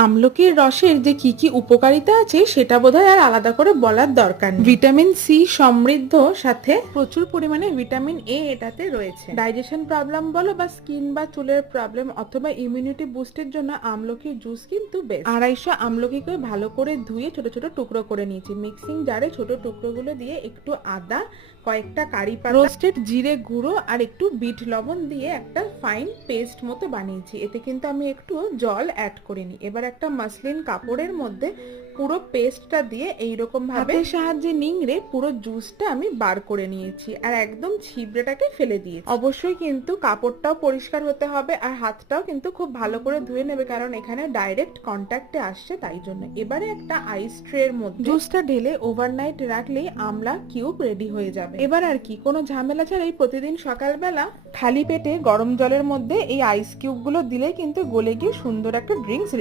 আমলকির রসের যে কি কি উপকারিতা আছে সেটা বোধহয় আর আলাদা করে বলার দরকার নেই। ভিটামিন সি সমৃদ্ধ, সাথে প্রচুর পরিমাণে ভিটামিন এ এটাতে রয়েছে। ডাইজেশন প্রবলেম বলো বা স্কিন বা চুলের প্রবলেম অথবা ইমিউনিটি বুস্টের জন্য আমলকির জুস কিন্তু বেস্ট। 250 আমলকিকে ভালো করে ধুয়ে ছোট ছোট টুকরো করে নিয়েছি। মিক্সিং জারে ছোট টুকরোগুলো দিয়ে একটু আদা, কয়েকটা কারি পাতা, রোস্টেড জিরে গুঁড়ো আর একটু বিট লবণ দিয়ে একটা ফাইন পেস্ট মতো বানিয়েছি। এতে কিন্তু আমি একটু জল অ্যাড করিনি। এবার একটা মসলিন কাপড়ের মধ্যে পুরো পেস্টটা দিয়ে এইরকম ভাবে হাতের সাহায্যে নিংড়ে পুরো জুসটা আমি বার করে নিয়েছি আর একদম ছিবড়েটাকে ফেলে দিয়েছি। অবশ্যই কিন্তু কাপড়টাও পরিষ্কার হতে হবে আর হাতটাও কিন্তু খুব ভালো করে ধুয়ে নেবে, কারণ এখানে ডাইরেক্ট কন্ট্যাক্টে আসছে, তাই জন্য। এবারে একটা আইস ট্রের মধ্যে জুসটা ঢেলে ওভারনাইট রাখলেই আমলা কিউব রেডি হয়ে যাবে। এবার আর কি, কোনো ঝামেলা ছাড়াই প্রতিদিন সকালবেলা খালি পেটে গরম জলের মধ্যে এই আইস কিউব গুলো দিলে কিন্তু গলে গিয়ে সুন্দর একটা ড্রিঙ্কস রেডি।